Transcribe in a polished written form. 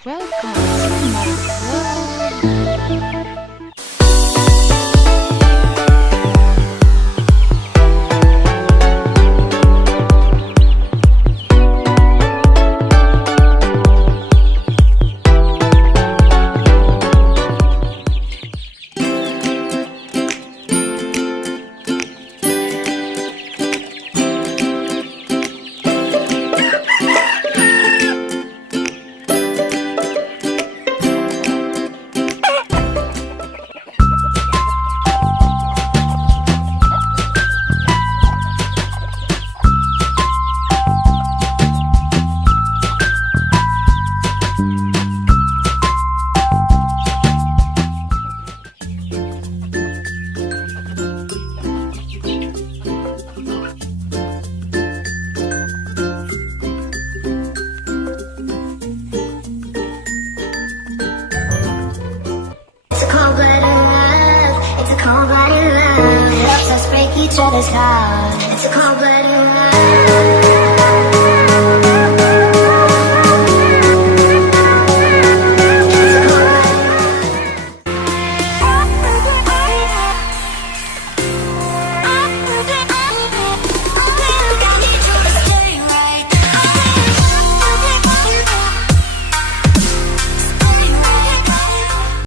Welcome to my world. Cold-blooded love. Helps us break each other's hearts. It's a cold-blooded love.